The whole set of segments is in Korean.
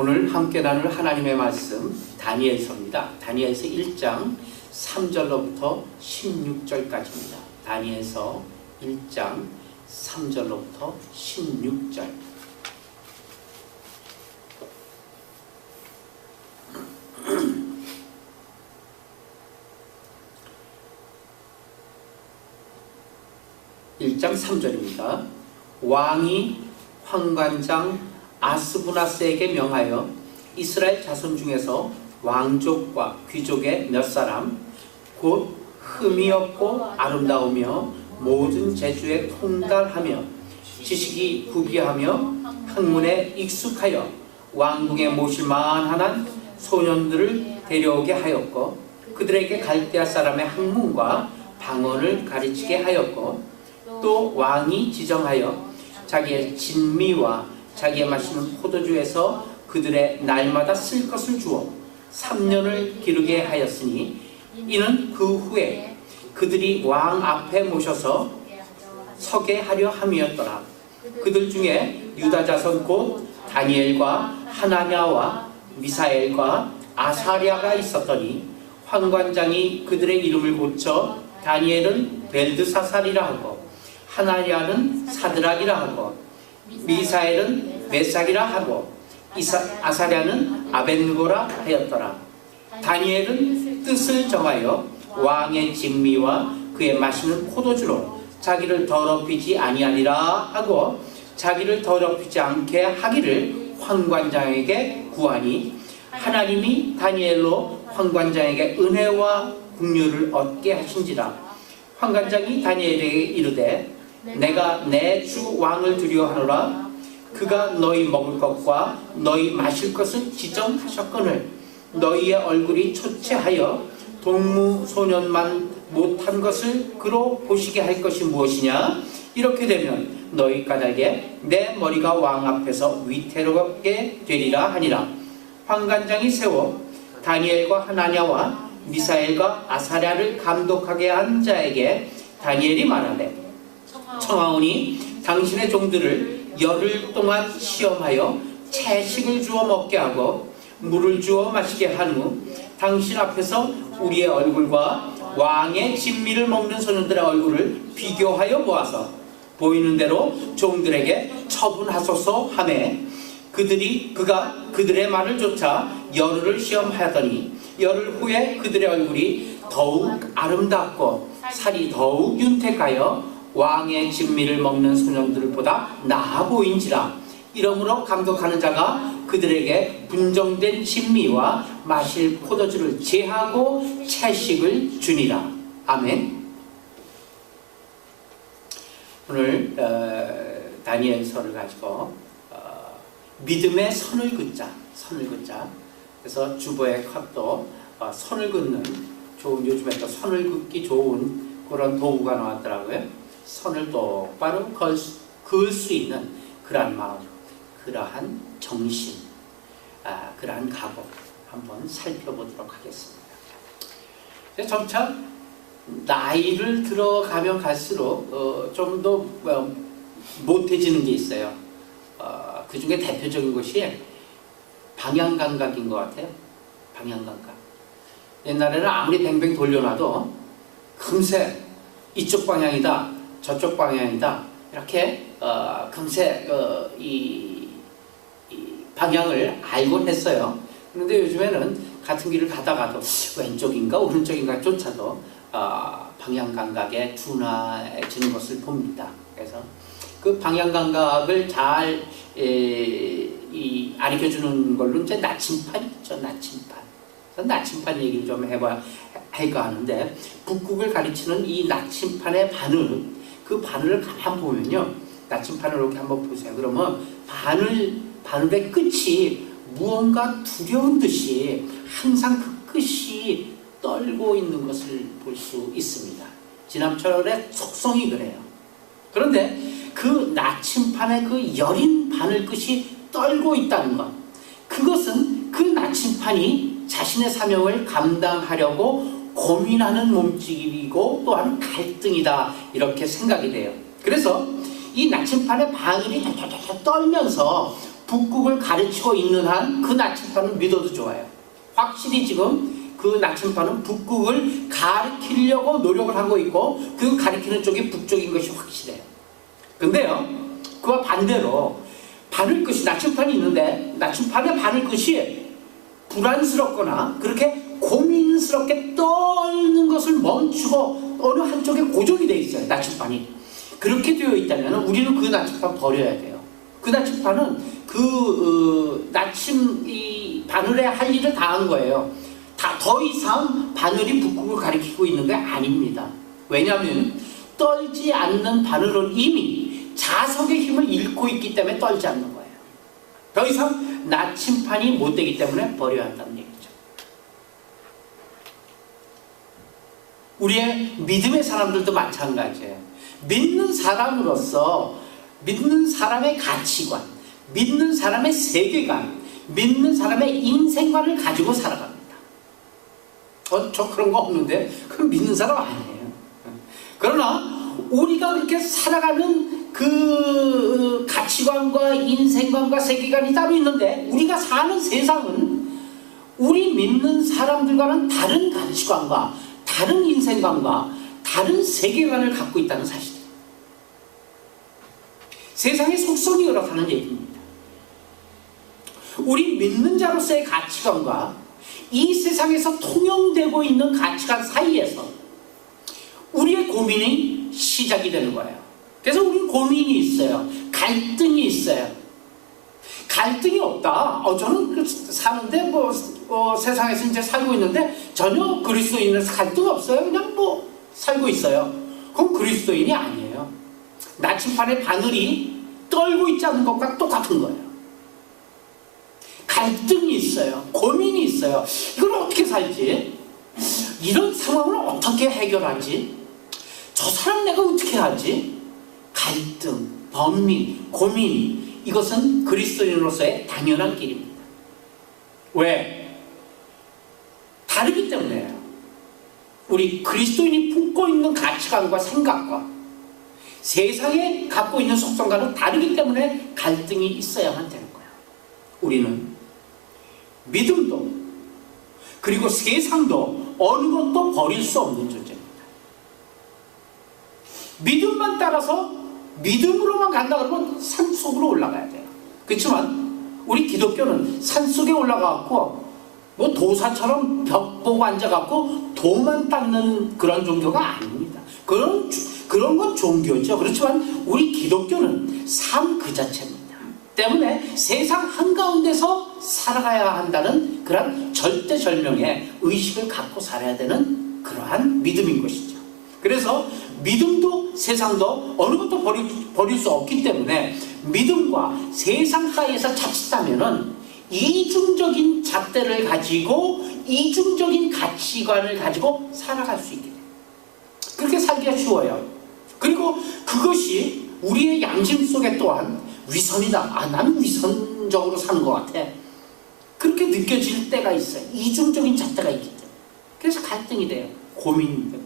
오늘 함께 나눌 하나님의 말씀 다니엘서입니다. 다니엘서 1장 3절로부터 16절까지입니다. 다니엘서 1장 3절로부터 16절. (1장 3절입니다) 왕이 환관장 아스부나스에게 명하여 이스라엘 자손 중에서 왕족과 귀족의 몇 사람, 곧 흠이 없고 아름다우며 모든 재주에 통달하며 지식이 구비하며 학문에 익숙하여 왕궁에 모실 만한 소년들을 데려오게 하였고, 그들에게 갈대아 사람의 학문과 방언을 가르치게 하였고, 또 왕이 지정하여 자기의 진미와 자기의 마시는 포도주에서 그들의 날마다 쓸 것을 주어 3년을 기르게 하였으니, 이는 그 후에 그들이 왕 앞에 모셔서 서게 하려 함이었더라. 그들 중에 유다 자손 곧 다니엘과 하나냐와 미사엘과 아사랴가 있었더니, 환관장이 그들의 이름을 고쳐 다니엘은 벨드사살이라 하고, 하나냐는 사드락이라 하고, 미사엘은 메삭이라 하고, 아사랴는 아벳느고라 하였더라. 다니엘은 뜻을 정하여 왕의 진미와 그의 마시는 포도주로 자기를 더럽히지 아니하리라 하고, 자기를 더럽히지 않게 하기를 환관장에게 구하니, 하나님이 다니엘로 환관장에게 은혜와 긍휼을 얻게 하신지라. 환관장이 다니엘에게 이르되, 내가 내 주 왕을 두려워하노라. 그가 너희 먹을 것과 너희 마실 것을 지정하셨거늘 너희의 얼굴이 초췌하여 동무소년만 못한 것을 그로 보시게 할 것이 무엇이냐? 이렇게 되면 너희 까닭에 내 머리가 왕 앞에서 위태롭게 되리라 하니라. 환관장이 세워 다니엘과 하나냐와 미사엘과 아사랴를 감독하게 한 자에게 다니엘이 말하되, 청하오니 당신의 종들을 열흘 동안 시험하여 채식을 주어 먹게 하고 물을 주어 마시게 한 후 당신 앞에서 우리의 얼굴과 왕의 진미를 먹는 소년들의 얼굴을 비교하여 모아서 보이는 대로 종들에게 처분하소서 하매, 그가 그들의 말을 좇아 열흘을 시험하더니 열흘 후에 그들의 얼굴이 더욱 아름답고 살이 더욱 윤택하여 왕의 진미를 먹는 소년들보다 나아 보인지라. 이러므로 감독하는 자가 그들에게 분정된 진미와 마실 포도주를 제하고 채식을 주니라. 아멘. 오늘 다니엘서를 가지고 믿음의 선을 긋자. 그래서 주보에 컷도 선을 긋는 좋은, 요즘에 또 선을 긋기 좋은 그런 도구가 나왔더라고요. 선을 똑바로 그을 수 있는 그러한 마음, 그러한 정신, 그러한 각오 한번 살펴보도록 하겠습니다. 점차 나이를 들어가면 갈수록 좀 더 못해지는 게 있어요. 그 중에 대표적인 것이 방향감각인 것 같아요. 방향감각. 옛날에는 아무리 뱅뱅 돌려놔도 금세 이쪽 방향이다, 저쪽 방향이다, 이렇게 금세 이 방향을 알곤 했어요. 그런데 요즘에는 같은 길을 가다가도 왼쪽인가 오른쪽인가 쫓아도 방향 감각에 둔해지는 것을 봅니다. 그래서 그 방향 감각을 잘 가르쳐주는 걸로 이제 나침판 있죠. 나침판 얘기를 좀 해봐야 할까 하는데, 북극을 가르치는 이 나침판의 그 바늘을 가만 보면요, 나침판을 이렇게 한번 보세요. 그러면 바늘의 끝이 무언가 두려운 듯이 항상 그 끝이 떨고 있는 것을 볼 수 있습니다. 지남철의 속성이 그래요. 그런데 그 나침판의 그 여린 바늘 끝이 떨고 있다는 것, 그것은 그 나침판이 자신의 사명을 감당하려고 고민하는 몸짓이고 또한 갈등이다, 이렇게 생각이 돼요. 그래서 이 나침판의 바늘이 떨면서 북극을 가르치고 있는 한 그 나침판은 믿어도 좋아요. 확실히 지금 그 나침판은 북극을 가르치려고 노력을 하고 있고 그 가르치는 쪽이 북쪽인 것이 확실해요. 근데요, 그와 반대로 바늘끝이, 나침판이 있는데 나침판의 바늘끝이 불안스럽거나 그렇게 고민스럽게 떠있는 것을 멈추고 어느 한쪽에 고정이 되어 있어요. 나침판이 그렇게 되어 있다면 우리는 그 나침판 버려야 돼요. 그 나침판은 이 바늘에 할 일을 다 한 거예요. 더 이상 바늘이 북극을 가리키고 있는 게 아닙니다. 왜냐하면 떨지 않는 바늘은 이미 자석의 힘을 잃고 있기 때문에 떨지 않는 거예요. 더 이상 나침판이 못 되기 때문에 버려야 한다는 얘기죠. 우리의 믿음의 사람들도 마찬가지예요. 믿는 사람으로서 믿는 사람의 가치관, 믿는 사람의 세계관, 믿는 사람의 인생관을 가지고 살아갑니다. 저 그런 거 없는데 그럼 믿는 사람 아니에요. 그러나 우리가 그렇게 살아가는 그 가치관과 인생관과 세계관이 따로 있는데 우리가 사는 세상은 우리 믿는 사람들과는 다른 가치관과 다른 인생관과 다른 세계관을 갖고 있다는 사실이에요. 세상의 속성이 그렇다는 얘기입니다. 우리 믿는 자로서의 가치관과 이 세상에서 통용되고 있는 가치관 사이에서 우리의 고민이 시작이 되는 거예요. 그래서 우리는 고민이 있어요. 갈등이 있어요. 갈등이 없다. 저는 사는데 세상에서 이제 살고 있는데 전혀 그리스도인에서 갈등 없어요. 그냥 살고 있어요. 그럼 그리스도인이 아니에요. 나침판의 바늘이 떨고 있지 않는 것과 똑같은 거예요. 갈등이 있어요. 고민이 있어요. 이걸 어떻게 살지? 이런 상황을 어떻게 해결하지? 저 사람 내가 어떻게 하지? 갈등, 번민, 고민, 이것은 그리스도인으로서의 당연한 길입니다. 왜? 다르기 때문에요. 우리 그리스도인이 품고 있는 가치관과 생각과 세상에 갖고 있는 속성과는 다르기 때문에 갈등이 있어야만 되는 거예요. 우리는 믿음도 그리고 세상도 어느 것도 버릴 수 없는 존재입니다. 믿음만 따라서 믿음으로만 간다 그러면 산속으로 올라가야 돼요. 그렇지만 우리 기독교는 산속에 올라가고 도사처럼 벽 보고 앉아갖고 도만 닦는 그런 종교가 아닙니다. 그런 건 종교죠. 그렇지만 우리 기독교는 삶 그 자체입니다. 때문에 세상 한가운데서 살아가야 한다는 그런 절대절명의 의식을 갖고 살아야 되는 그러한 믿음인 것이죠. 그래서 믿음도 세상도 어느 것도 버릴 수 없기 때문에 믿음과 세상 사이에서 자칫하면은 이중적인 잣대를 가지고 이중적인 가치관을 가지고 살아갈 수 있게 돼요. 그렇게 살기가 쉬워요. 그리고 그것이 우리의 양심 속에 또한 위선이다. 나는 위선적으로 사는 것 같아. 그렇게 느껴질 때가 있어요. 이중적인 잣대가 있기 때문에. 그래서 갈등이 돼요. 고민이 돼요.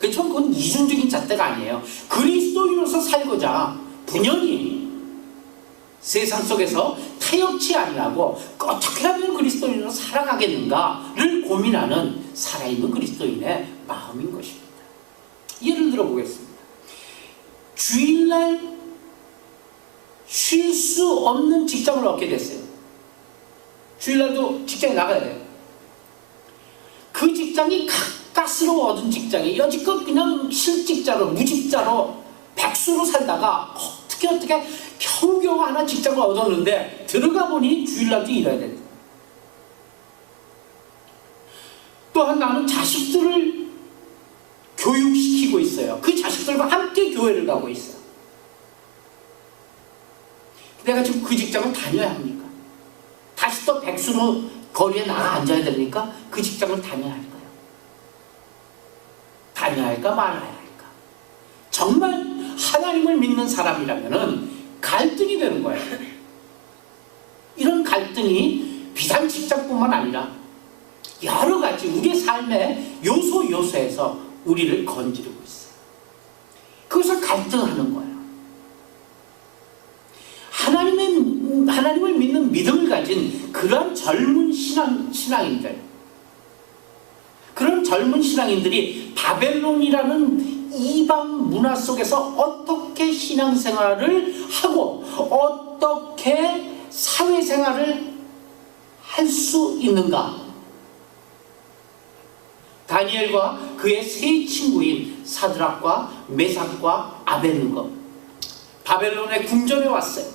그렇지만 그건 이중적인 잣대가 아니에요. 그리스도인으로서 살고자 분연히 세상 속에서 타협치 아니하고 어떻게 하면 그리스도인으로 살아가겠는가를 고민하는 살아있는 그리스도인의 마음인 것입니다. 예를 들어 보겠습니다. 주일날 쉴 수 없는 직장을 얻게 됐어요. 주일날도 직장에 나가야 돼요. 그 직장이 가스로 얻은 직장이 여지껏 그냥 실직자로 무직자로 백수로 살다가 어떻게 겨우겨우 하나 직장을 얻었는데 들어가 보니 주일날도 일해야 된다. 또한 나는 자식들을 교육시키고 있어요. 그 자식들과 함께 교회를 가고 있어요. 내가 지금 그 직장을 다녀야 합니까? 다시 또 백수로 거리에 나가 앉아야 됩니까? 그 직장을 다녀야 할까요? 다녀야 할까 말아야 할까? 정말 하나님을 믿는 사람이라면 갈등이 되는 거예요. 이런 갈등이 비단 직장뿐만 아니라 여러 가지 우리의 삶의 요소에서 우리를 건지르고 있어요. 그것을 갈등하는 거예요. 하나님을 믿는 믿음을 가진 그런 젊은 신앙인들, 그런 젊은 신앙인들이 바벨론이라는 이방 문화 속에서 어떻게 신앙생활을 하고 어떻게 사회생활을 할 수 있는가? 다니엘과 그의 세 친구인 사드락과 메삭과 아벳느고 바벨론의 궁전에 왔어요.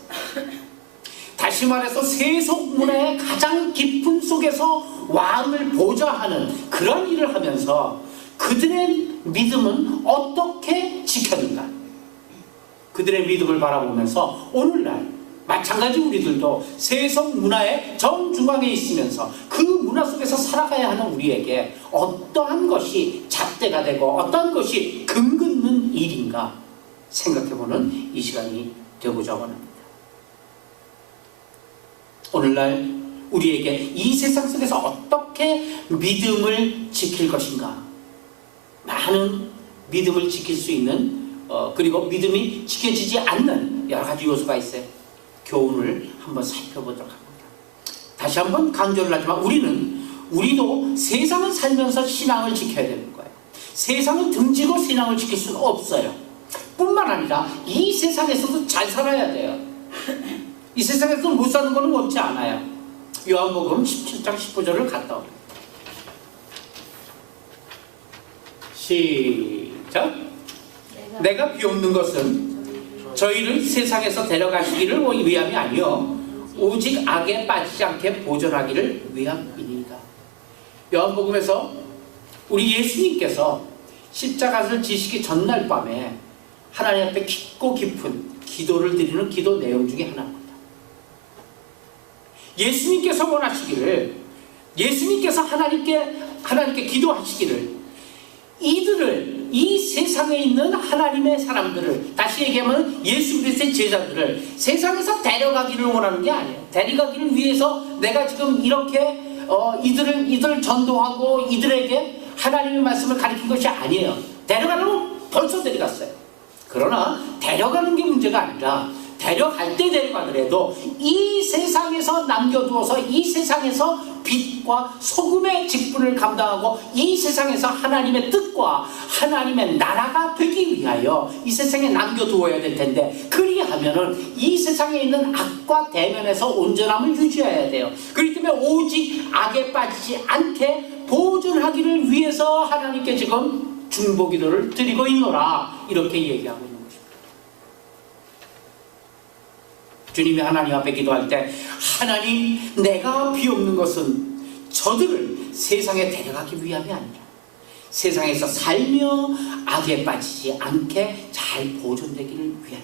다시 말해서 세속 문화의 가장 깊은 속에서 왕을 보좌하는 그런 일을 하면서 그들의 믿음은 어떻게 지켰는가? 그들의 믿음을 바라보면서 오늘날 마찬가지 우리들도 세속 문화의 정중앙에 있으면서 그 문화 속에서 살아가야 하는 우리에게 어떠한 것이 잣대가 되고 어떠한 것이 금 긋는 일인가 생각해보는 이 시간이 되고자 원합니다. 오늘날 우리에게 이 세상 속에서 어떻게 믿음을 지킬 것인가? 많은 믿음을 지킬 수 있는 그리고 믿음이 지켜지지 않는 여러 가지 요소가 있어요. 교훈을 한번 살펴보도록 합니다. 다시 한번 강조를 하지만 우리도 세상을 살면서 신앙을 지켜야 되는 거예요. 세상을 등지고 신앙을 지킬 수는 없어요. 뿐만 아니라 이 세상에서도 잘 살아야 돼요. 이 세상에서 못 사는 것은 없지 않아요. 요한복음 17장 15절을 갔다 오요. 시작. 내가 비옵는 것은 저희를 세상에서 데려가시기를 위함이 아니요 오직 악에 빠지지 않게 보존하기를 위함이니이다. 요한복음에서 우리 예수님께서 십자가를 지시기 전날 밤에 하나님 앞에 깊고 깊은 기도를 드리는 기도 내용 중에 하나입니다. 예수님께서 원하시기를, 예수님께서 하나님께 기도하시기를 이들을, 이 세상에 있는 하나님의 사람들을, 다시 얘기하면 예수 그리스도의 제자들을 세상에서 데려가기를 원하는 게 아니에요. 데려가기를 위해서 내가 지금 이렇게 이들을 전도하고 이들에게 하나님의 말씀을 가르친 것이 아니에요. 데려가려면 벌써 데려갔어요. 그러나 데려가는 게 문제가 아니라 데려갈 때 데려가더라도 이 세상에서 남겨두어서 이 세상에서 빛과 소금의 직분을 감당하고 이 세상에서 하나님의 뜻과 하나님의 나라가 되기 위하여 이 세상에 남겨두어야 될 텐데, 그리하면은 이 세상에 있는 악과 대면에서 온전함을 유지해야 돼요. 그렇기 때문에 오직 악에 빠지지 않게 보존하기를 위해서 하나님께 지금 중보기도를 드리고 있노라, 이렇게 얘기하고 있는 것입니다. 주님이 하나님 앞에 기도할 때, 하나님, 내가 비옵는 것은 저들을 세상에 데려가기 위함이 아니라 세상에서 살며 악에 빠지지 않게 잘 보존되기를 위함이다.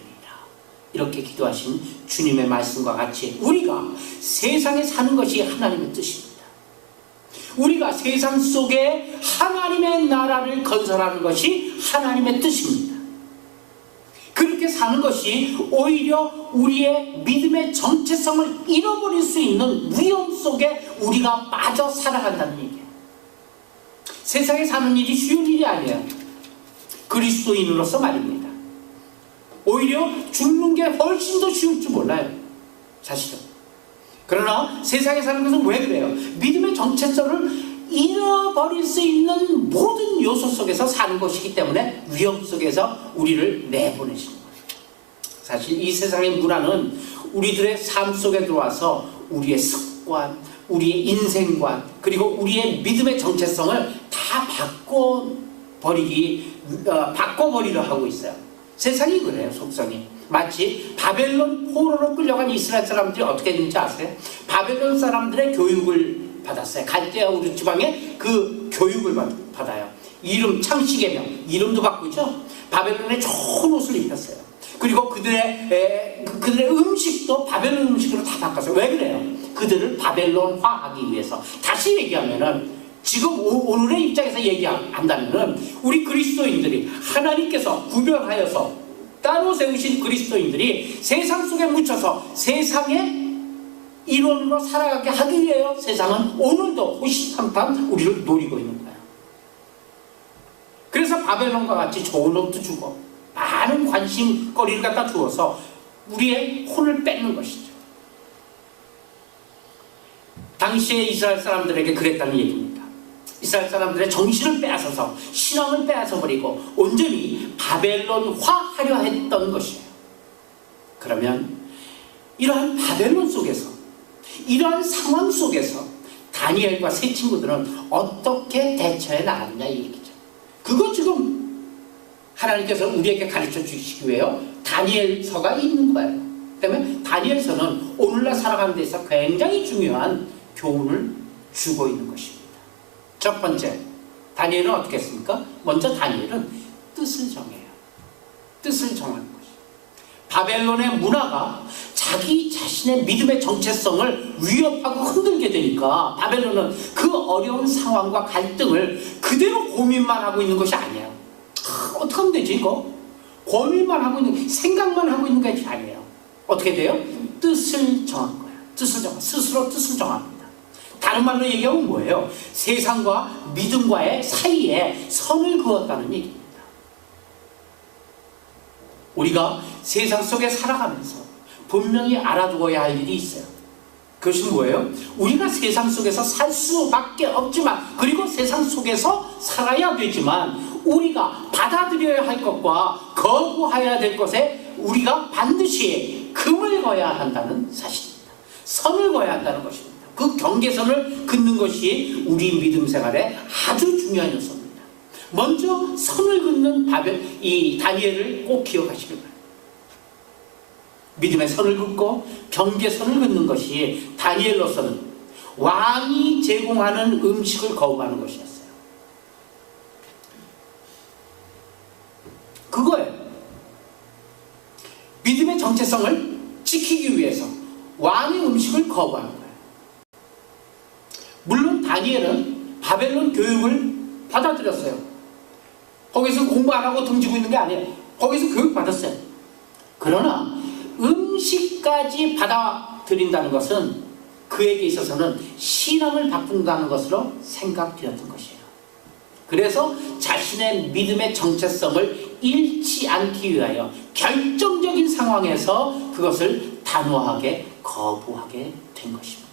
이렇게 기도하신 주님의 말씀과 같이 우리가 세상에 사는 것이 하나님의 뜻입니다. 우리가 세상 속에 하나님의 나라를 건설하는 것이 하나님의 뜻입니다. 그렇게 사는 것이 오히려 우리의 믿음의 정체성을 잃어버릴 수 있는 위험 속에 우리가 빠져 살아간다는 얘기예요. 세상에 사는 일이 쉬운 일이 아니에요. 그리스도인으로서 말입니다. 오히려 죽는 게 훨씬 더 쉬울 줄 몰라요, 사실은. 그러나 세상에 사는 것은 왜 그래요? 믿음의 정체성을 잃어버릴 수 있는 모든 요소 속에서 사는 것이기 때문에 위험 속에서 우리를 내보내시는 거예요. 사실 이 세상의 문화는 우리들의 삶 속에 들어와서 우리의 습관, 우리의 인생관, 그리고 우리의 믿음의 정체성을 다 바꿔버리려 하고 있어요. 세상이 그래요, 속성이. 마치 바벨론 포로로 끌려간 이스라엘 사람들이 어떻게 됐는지 아세요? 바벨론 사람들의 교육을 받았어요. 갈대아 우르 지방에 그 교육을 받아요. 이름, 창시계명, 이름도 바꾸죠. 바벨론에 좋은 옷을 입혔어요. 그리고 그들의 음식도 바벨론 음식으로 다 바꿨어요. 왜 그래요? 그들을 바벨론화하기 위해서. 다시 얘기하면은, 지금 오늘의 입장에서 얘기한다면은, 우리 그리스도인들이 하나님께서 구별하여서 따로 세우신 그리스도인들이 세상 속에 묻혀서 세상의 일원으로 살아가게 하기 위하여 세상은 오늘도 호시탐탐 우리를 노리고 있는 거예요. 그래서 바벨론과 같이 좋은 옷도 주고 많은 관심거리를 갖다 주어서 우리의 혼을 뺏는 것이죠. 당시에 이스라엘 사람들에게 그랬다는 얘기입니다. 이스라엘 사람들의 정신을 빼앗아서 신앙을 빼앗아버리고 온전히 바벨론화하려 했던 것이에요. 그러면 이러한 바벨론 속에서, 이러한 상황 속에서 다니엘과 세 친구들은 어떻게 대처해 나가느냐 이 얘기죠. 그거 지금 하나님께서 우리에게 가르쳐 주시기 위해요 다니엘서가 있는 거예요. 때문에 다니엘서는 오늘날 살아가는 데 있어서 굉장히 중요한 교훈을 주고 있는 것입니다. 첫 번째, 다니엘은 어떻게 했습니까? 먼저 다니엘은 뜻을 정해요. 뜻을 정하는 것이죠. 바벨론의 문화가 자기 자신의 믿음의 정체성을 위협하고 흔들게 되니까 바벨론은 그 어려운 상황과 갈등을 그대로 고민만 하고 있는 것이 아니에요. 어떻게 하면 되지 이거? 고민만 하고 있는, 생각만 하고 있는 것이 아니에요. 어떻게 돼요? 뜻을 정한 거예요. 스스로 뜻을 정합니다. 다른 말로 얘기하면 뭐예요? 세상과 믿음과의 사이에 선을 그었다는 얘기입니다. 우리가 세상 속에 살아가면서 분명히 알아두어야 할 일이 있어요. 그것이 뭐예요? 우리가 세상 속에서 살 수밖에 없지만, 그리고 세상 속에서 살아야 되지만, 우리가 받아들여야 할 것과 거부해야 될 것에 우리가 반드시 금을 거야 한다는 사실입니다. 선을 거야 한다는 것입니다. 그 경계선을 긋는 것이 우리 믿음 생활에 아주 중요한 요소입니다. 먼저 선을 긋는 이 다니엘을 꼭 기억하시길 바랍니다. 믿음의 선을 긋고 경계선을 긋는 것이 다니엘로서는 왕이 제공하는 음식을 거부하는 것이었어요. 그거예요. 믿음의 정체성을 지키기 위해서 왕의 음식을 거부하는 거예요. 물론 다니엘은 바벨론 교육을 받아들였어요. 거기서 공부 안 하고 등지고 있는 게 아니에요. 거기서 교육 받았어요. 그러나 음식까지 받아들인다는 것은 그에게 있어서는 신앙을 바꾼다는 것으로 생각되었던 것이에요. 그래서 자신의 믿음의 정체성을 잃지 않기 위하여 결정적인 상황에서 그것을 단호하게 거부하게 된 것입니다.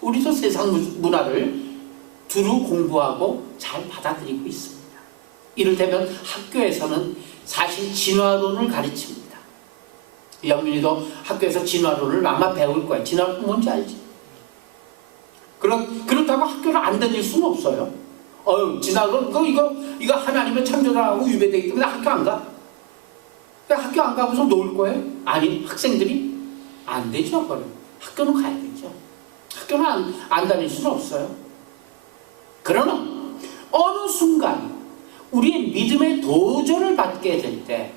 우리도 세상 문화를 두루 공부하고 잘 받아들이고 있습니다. 이를테면 학교에서는 사실 진화론을 가르칩니다. 영민이도 학교에서 진화론을 아마 배울 거야. 진화론 뭔지 알지? 그렇다고 학교를 안 다닐 수는 없어요. 진화론 이거 하나님의 창조라고 유배되기 때문에 학교 안 가. 학교 안 가고서 놀 거예요? 아니, 학생들이 안 되죠. 학교는 가야 되죠. 학교는 안 다닐 수는 없어요. 그러나 어느 순간 우리의 믿음의 도전을 받게 될 때,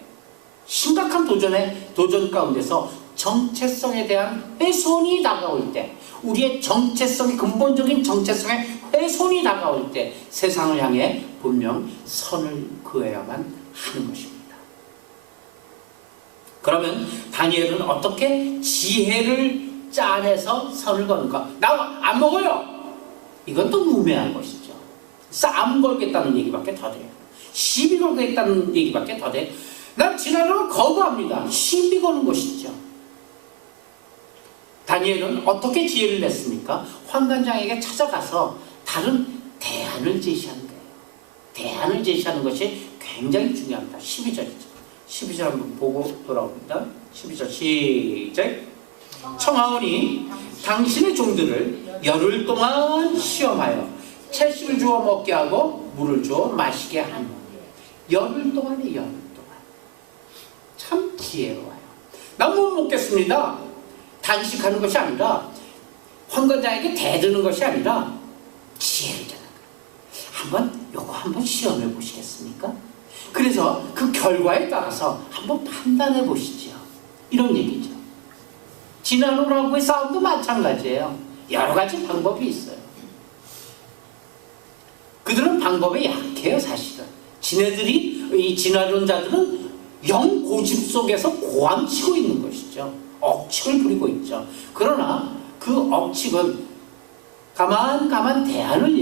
심각한 도전 가운데서 정체성에 대한 훼손이 다가올 때, 우리의 정체성이, 근본적인 정체성의 훼손이 다가올 때 세상을 향해 분명 선을 그어야만 하는 것입니다. 그러면 다니엘은 어떻게 지혜를 짜내서 선을 거는가? 나 안 먹어요! 이건 또 무매한 것이죠. 싸움 걸겠다는 얘기밖에 더 돼요. 시비 걸겠다는 얘기밖에 더 돼요. 난 진화론을 거부합니다. 시비 거는 것이죠. 다니엘은 어떻게 지혜를 냈습니까? 환관장에게 찾아가서 다른 대안을 제시하는 거예요. 대안을 제시하는 것이 굉장히 중요합니다. 12절이죠. 12절 한번 보고 돌아옵니다. 12절 시작. 청하오니 당신의 종들을 열흘 동안 시험하여 채식을 주어 먹게 하고 물을 주어 마시게 하노니. 열흘 동안에 열흘 동안. 참 지혜로워요. 난 못 먹겠습니다. 단식하는 것이 아니라, 환관장에게 대드는 것이 아니라 지혜를 짜는 거예요. 요거 한번 시험해 보시겠습니까? 그래서 그 결과에 따라서 한번 판단해 보시죠. 이런 얘기죠. 진화론하고의 싸움도 마찬가지예요. 여러 가지 방법이 있어요. 그들은 방법에 약해요, 사실은. 이 진화론자들은 영 고집 속에서 고함치고 있는 것이죠. 억측을 부리고 있죠. 그러나 그 억측은 가만 대안을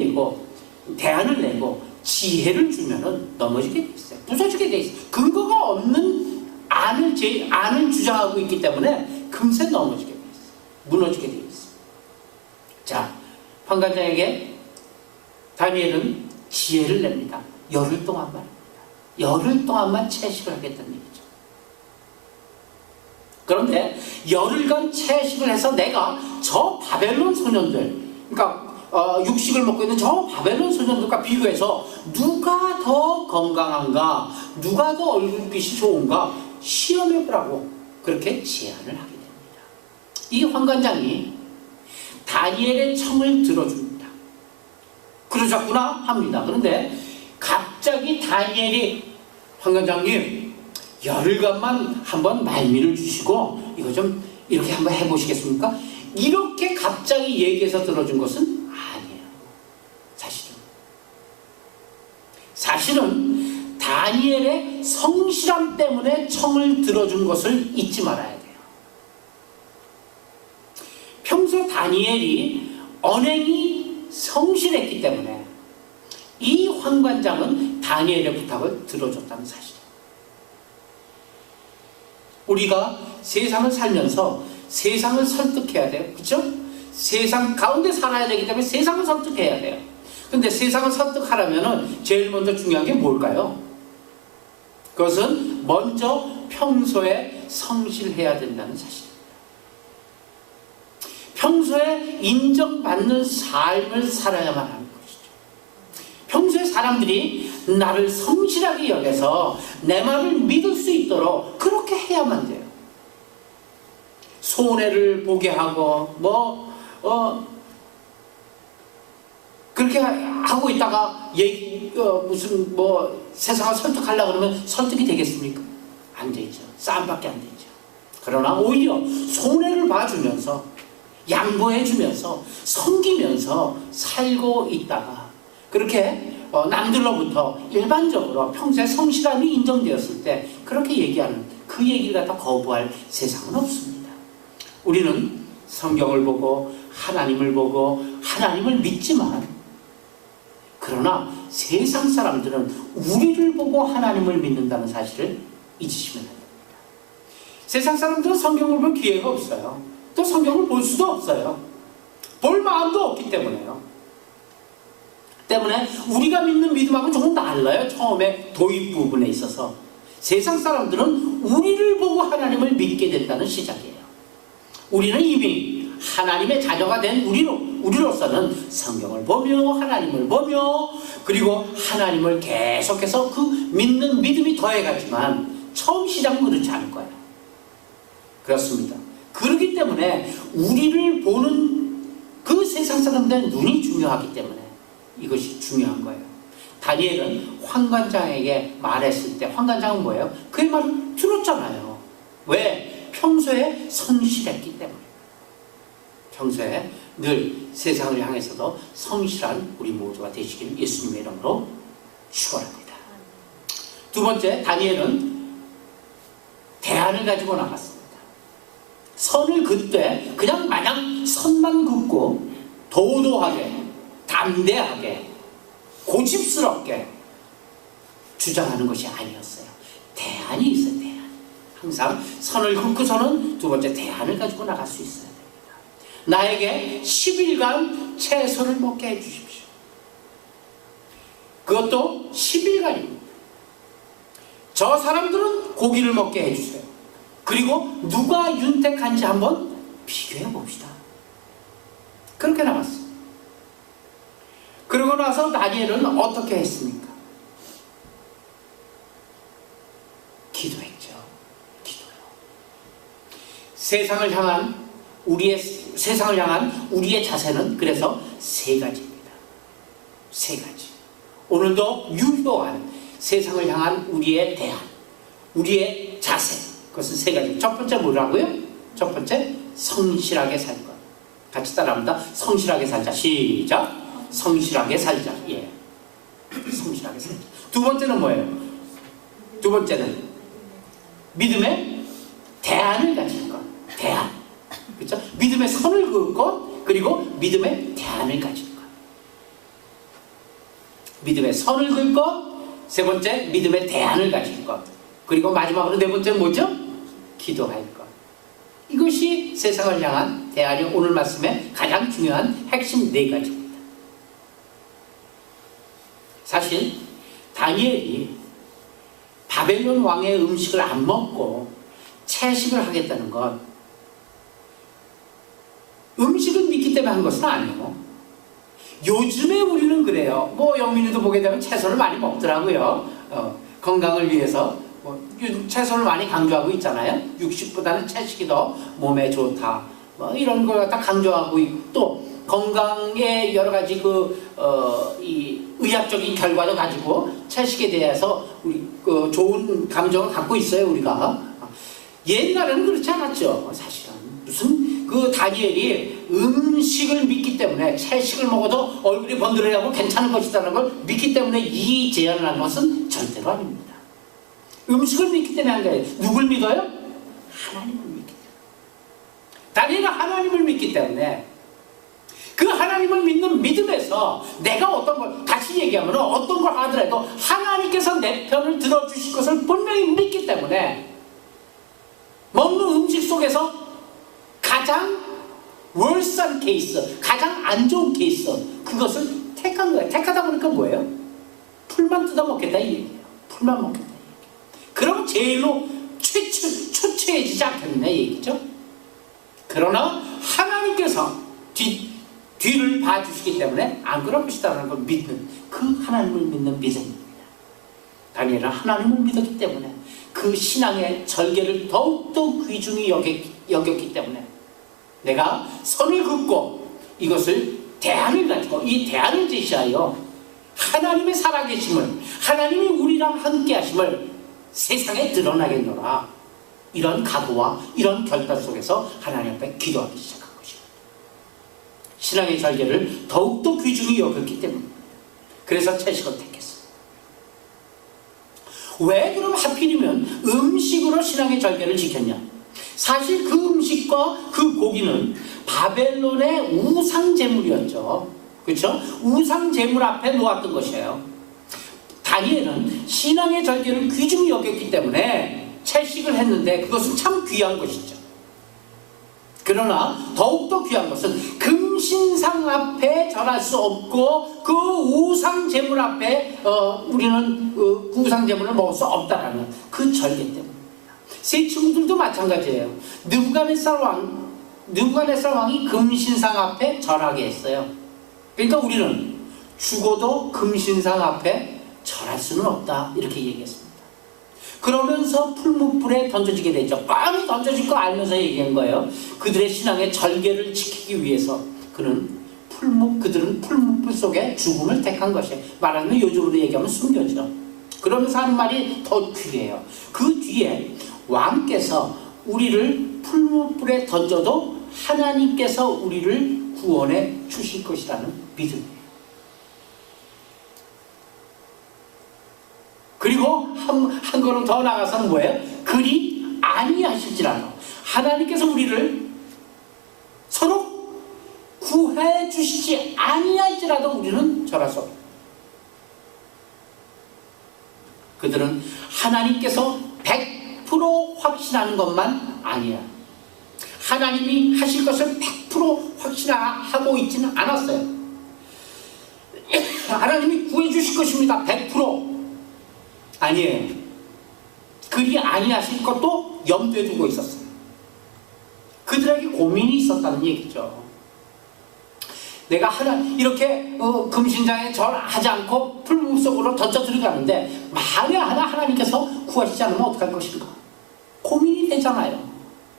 내고 지혜를 주면은 넘어지게 돼 있어요. 부서지게 돼 있어요. 근거가 없는 안을 주장하고 있기 때문에 금세 넘어지게 돼 있어요. 무너지게 돼 있어요. 자, 환관장에게 다니엘은 지혜를 냅니다. 열흘 동안만. 열흘 동안만 채식을 하겠다는 얘기죠. 그런데 열흘간 채식을 해서 내가 저 바벨론 소년들, 그러니까 육식을 먹고 있는 저 바벨론 소년들과 비교해서 누가 더 건강한가, 누가 더 얼굴빛이 좋은가 시험해보라고 그렇게 제안을 하게 됩니다. 이 환관장이 다니엘의 청을 들어줍니다. 그러셨구나 합니다. 그런데 갑자기 다니엘이 환관장님 열흘간만 한번 말미를 주시고 이거 좀 이렇게 한번 해보시겠습니까? 이렇게 갑자기 얘기해서 들어준 것은 아니에요. 사실은 다니엘의 성실함 때문에 청을 들어준 것을 잊지 말아야 돼요. 평소 다니엘이 언행이 성실했기 때문에 이 환관장은 다니엘의 부탁을 들어줬다는 사실이에요. 우리가 세상을 살면서 세상을 설득해야 돼요. 그렇죠? 세상 가운데 살아야 되기 때문에 세상을 설득해야 돼요. 근데 세상을 설득하려면 제일 먼저 중요한 게 뭘까요? 그것은 먼저 평소에 성실해야 된다는 사실입니다. 평소에 인정받는 삶을 살아야만 하는 것이죠. 평소에 사람들이 나를 성실하게 여겨서 내 말을 믿을 수 있도록 그렇게 해야만 돼요. 손해를 보게 하고 그렇게 하고 있다가 무슨 세상을 설득하려고 그러면 설득이 되겠습니까? 안 되죠. 싸움밖에 안 되죠. 그러나 오히려 손해를 봐주면서 양보해주면서 섬기면서 살고 있다가 그렇게 남들로부터 일반적으로 평소에 성실함이 인정되었을 때 그렇게 얘기하는 그 얘기를 갖다 거부할 세상은 없습니다. 우리는 성경을 보고 하나님을 보고 하나님을 믿지만 그러나 세상 사람들은 우리를 보고 하나님을 믿는다는 사실을 잊으시면 안 됩니다. 세상 사람들은 성경을 볼 기회가 없어요. 또 성경을 볼 수도 없어요. 볼 마음도 없기 때문에요. 때문에 우리가 믿는 믿음하고 조금 달라요. 처음에 도입 부분에 있어서 세상 사람들은 우리를 보고 하나님을 믿게 된다는 시작이에요. 우리는 이미 하나님의 자녀가 된 우리로서는 성경을 보며 하나님을 보며 그리고 하나님을 계속해서 그 믿는 믿음이 더해가지만 처음 시작은 그렇지 않을 거예요. 그렇습니다. 그렇기 때문에 우리를 보는 그 세상 사람들의 눈이 중요하기 때문에 이것이 중요한 거예요. 다니엘은 환관장에게 말했을 때 환관장은 뭐예요? 그의 말을 들었잖아요. 왜? 평소에 성실했기 때문에. 평소에 늘 세상을 향해서도 성실한 우리 모두가 되시길 예수님의 이름으로 축원합니다. 두 번째, 다니엘은 대안을 가지고 나갔습니다. 선을 긋되 그냥 마냥 선만 긋고 도도하게 담대하게 고집스럽게 주장하는 것이 아니었어요. 대안이 있어요. 대안. 항상 선을 긋고서는 두 번째 대안을 가지고 나갈 수 있어야 됩니다. 나에게 10일간 채소를 먹게 해주십시오. 그것도 10일간입니다. 저 사람들은 고기를 먹게 해주세요. 그리고 누가 윤택한지 한번 비교해 봅시다. 그렇게 나갔어요. 그러고 나서 다니엘은 어떻게 했습니까? 기도했죠. 기도요. 세상을 향한 우리의 자세는 그래서 세 가지입니다. 세 가지. 오늘도 유효한 세상을 향한 우리의 대안, 우리의 자세. 그것은 세 가지. 첫 번째 뭐라고요? 첫 번째, 성실하게 살 것. 같이 따라합니다. 성실하게 살자. 시작. 성실하게 살자. 예. 성실하게 살자. 두 번째는 뭐예요? 두 번째는 믿음의 대안을 가질 것. 대안. 그렇죠? 믿음의 선을 그을 것, 그리고 믿음의 대안을 가질 것. 믿음의 선을 그을 것, 세 번째 믿음의 대안을 가질 것, 그리고 마지막으로 네 번째는 뭐죠? 기도할 것. 이것이 세상을 향한 대안이 오늘 말씀의 가장 중요한 핵심 4가지입니다. 사실 다니엘이 바벨론 왕의 음식을 안 먹고 채식을 하겠다는 것, 음식을 믿기 때문에 한 것은 아니고, 요즘에 우리는 그래요. 영민이도 보게 되면 채소를 많이 먹더라고요. 건강을 위해서 채소를 많이 강조하고 있잖아요. 육식보다는 채식이 더 몸에 좋다, 이런 걸 갖다 강조하고 있고, 또 건강에 여러 가지 이 의학적인 결과도 가지고 채식에 대해서 우리 좋은 감정을 갖고 있어요. 우리가 옛날에는 그렇지 않았죠. 사실은 무슨 다니엘이 음식을 믿기 때문에 채식을 먹어도 얼굴이 번들어가고 괜찮은 것이라는 걸 믿기 때문에 이 제안을 한 것은 절대로 아닙니다. 음식을 믿기 때문에 한 거예요. 누굴 믿어요? 하나님을 믿기 때문에. 다니엘은 하나님을 믿기 때문에 그 하나님을 믿는 믿음에서 내가 어떤 걸, 다시 얘기하면 어떤 걸 하더라도 하나님께서 내 편을 들어주실 것을 분명히 믿기 때문에 먹는 음식 속에서 가장 월스한 케이스, 가장 안 좋은 케이스, 그것을 택한 거예요. 택하다 보니까 뭐예요? 풀만 뜯어 먹겠다 이 얘기예요. 풀만 먹겠다 이 얘기예요. 그럼 제일로 초췌해지지 않겠느냐 이 얘기죠. 그러나 하나님께서 뒤를 봐주시기 때문에 안 그럴 것이다라는 걸 믿는, 그 하나님을 믿는 믿음입니다. 다니엘은 하나님을 믿었기 때문에 그 신앙의 절개를 더욱더 귀중히 여겼기 때문에 내가 선을 긋고 이것을 대안을 가지고 이 대안을 제시하여 하나님의 살아계심을, 하나님이 우리랑 함께 하심을 세상에 드러나겠노라, 이런 각오와 이런 결단 속에서 하나님 앞에 기도하기 시작한 것입니다. 신앙의 절개를 더욱더 귀중히 여겼기 때문입니다. 그래서 채식을 택했어요. 왜 그럼 하필이면 음식으로 신앙의 절개를 지켰냐? 사실 그 음식과 그 고기는 바벨론의 우상 제물이었죠. 그렇죠? 우상 제물 앞에 놓았던 것이에요. 다니엘은 신앙의 절개를 귀중히 여겼기 때문에 채식을 했는데 그것은 참 귀한 것이죠. 그러나 더욱더 귀한 것은 금신상 앞에 절할 수 없고 그 우상 제물 앞에 우리는 그 우상 제물을 먹을 수 없다라는 그 절개 때문입니다. 세 친구들도 마찬가지예요. 느부갓네살 왕이 금신상 앞에 절하게 했어요. 그러니까 우리는 죽어도 금신상 앞에 절할 수는 없다, 이렇게 얘기했습니다. 그러면서 풀무불에 던져지게 되죠. 꽝이 던져질 거 알면서 얘기한 거예요. 그들의 신앙의 절개를 지키기 위해서 그들은 풀무불 속에 죽음을 택한 것이에요. 말하자면 요즘으로 얘기하면 순교죠. 그러면서 하는 말이 더 귀해요. 그 뒤에 왕께서 우리를 풀무불에 던져도 하나님께서 우리를 구원해 주실 것이라는 믿음이에요. 그리고 한 걸음 더 나가서는 뭐예요? 그리 아니하실지라도, 하나님께서 우리를 서로 구해 주시지 아니할지라도 우리는 절할 수 없다. 그들은 하나님께서 100% 확신하는 것만 아니야. 하나님이 하실 것을 100% 확신하고 있지는 않았어요. 하나님이 구해 주실 것입니다. 100%. 아니에요. 그리 아니하실 것도 염두에 두고 있었어요. 그들에게 고민이 있었다는 얘기죠. 내가 이렇게 금신장에 절하지 않고 풀무 속으로 던져 들어가는데 만에 하나님께서 구하시지 않으면 어떡할 것인가? 고민이 되잖아요.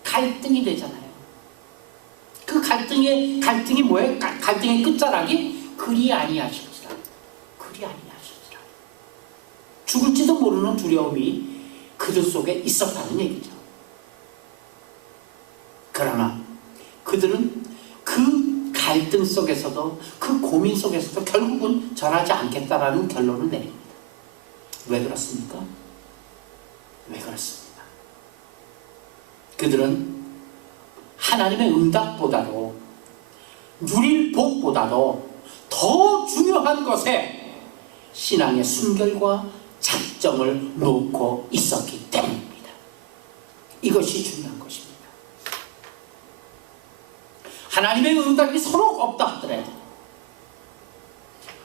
갈등이 되잖아요. 그 갈등이 뭐예요? 갈등의 끝자락이 그리 아니하실지라. 그리 아니하실지라. 죽을지도 모르는 두려움이 그들 속에 있었다는 얘기죠. 그러나 그들은 그 갈등 속에서도, 그 고민 속에서도 결국은 절하지 않겠다라는 결론을 내립니다. 왜 그렇습니까? 왜 그렇습니까? 그들은 하나님의 응답보다도, 누릴 복보다도 더 중요한 것에 신앙의 순결과 작정을 놓고 있었기 때문입니다. 이것이 중요한 것입니다. 하나님의 응답이 서로 없다 하더라도,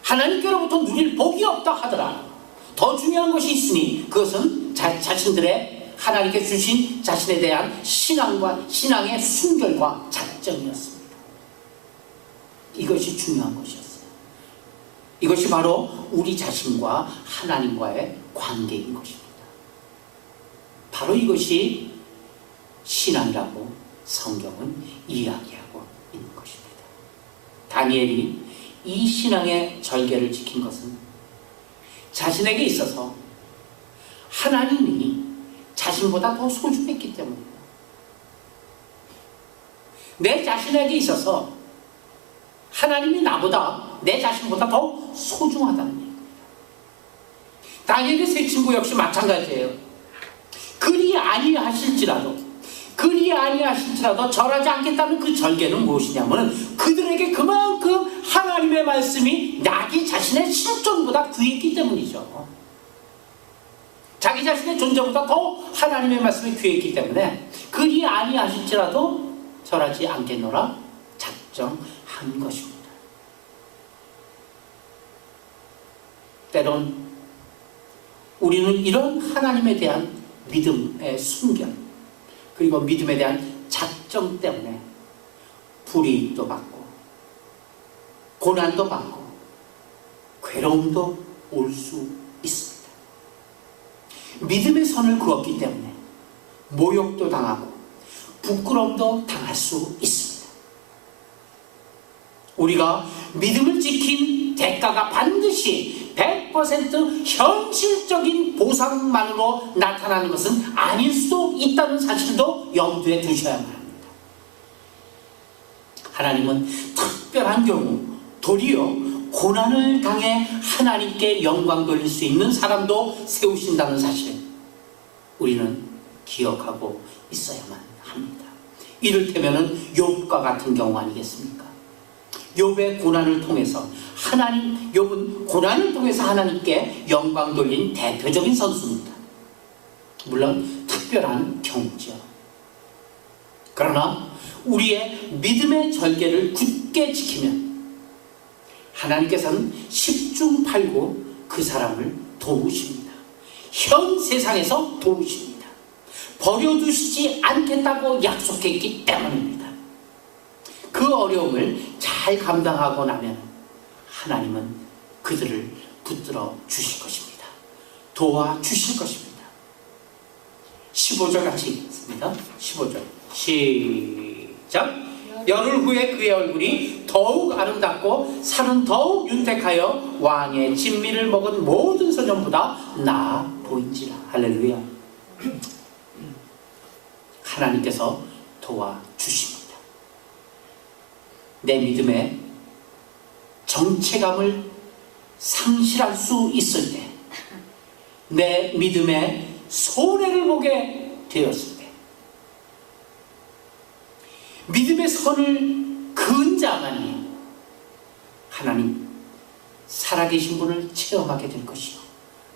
하나님께로부터 누릴 복이 없다 하더라, 더 중요한 것이 있으니 그것은 자신들의 하나님께 주신 자신에 대한 신앙의 순결과 작정이었습니다. 이것이 중요한 것이었어요. 이것이 바로 우리 자신과 하나님과의 관계인 것입니다. 바로 이것이 신앙이라고 성경은 이야기하고 있는 것입니다. 다니엘이 이 신앙의 절개를 지킨 것은 자신에게 있어서 하나님이 자신보다 더 소중했기 때문입니다. 내 자신에게 있어서 하나님이 나보다, 내 자신보다 더 소중하다는 얘기입니다. 다니엘의 세 친구 역시 마찬가지예요. 그리 아니하실지라도 절하지 않겠다는 그 절개는 무엇이냐면, 그들에게 그만큼 하나님의 말씀이 자기 자신의 실존보다 귀했기 때문이죠. 자기 자신의 존재보다 더 하나님의 말씀이 귀했기 때문에 그리 아니하실지라도 절하지 않겠노라 작정한 것입니다. 때론 우리는 이런 하나님에 대한 믿음의 순결, 그리고 믿음에 대한 작정 때문에 불이익도 받고 고난도 받고 괴로움도 올 수 있습니다. 믿음의 선을 그었기 때문에 모욕도 당하고 부끄러움도 당할 수 있습니다. 우리가 믿음을 지킨 대가가 반드시 100% 현실적인 보상만으로 나타나는 것은 아닐 수도 있다는 사실도 염두에 두셔야만 합니다. 하나님은 특별한 경우 도리어 고난을 당해 하나님께 영광 돌릴 수 있는 사람도 세우신다는 사실, 우리는 기억하고 있어야만 합니다. 이를테면 욥과 같은 경우 아니겠습니까? 욥의 고난을 통해서 욥은 고난을 통해서 하나님께 영광 돌린 대표적인 선수입니다. 물론 특별한 경우죠. 그러나 우리의 믿음의 절개를 굳게 지키면 하나님께서는 10중 8구 그 사람을 도우십니다. 현 세상에서 도우십니다. 버려두시지 않겠다고 약속했기 때문입니다. 그 어려움을 잘 감당하고 나면 하나님은 그들을 붙들어 주실 것입니다. 도와주실 것입니다. 15절 같이 읽겠습니다. 15절 시작. 열흘 후에 그의 얼굴이 더욱 아름답고 살은 더욱 윤택하여 왕의 진미를 먹은 모든 소년보다 나아 보인지라. 할렐루야. 하나님께서 도와주십니다. 내 믿음의 정체감을 상실할 수 있을 때, 내 믿음의 손해를 보게 되었을 때, 믿음의 선을 그은 자만이 하나님 살아계신 분을 체험하게 될 것이요,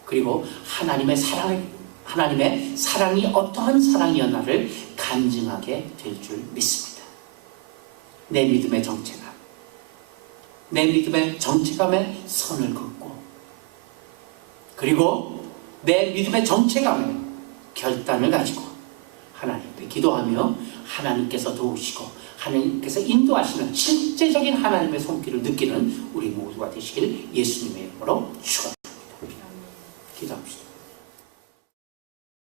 그리고 하나님의 사랑이 어떠한 사랑이었나를 간증하게 될 줄 믿습니다. 내 믿음의 정체감, 내 믿음의 정체감에 선을 긋고, 그리고 내 믿음의 정체감에 결단을 가지고 하나님 앞에 기도하며 하나님께서 도우시고 하나님께서 인도하시는 실제적인 하나님의 손길을 느끼는 우리 모두가 되시길 예수님의 이름으로 축원합니다.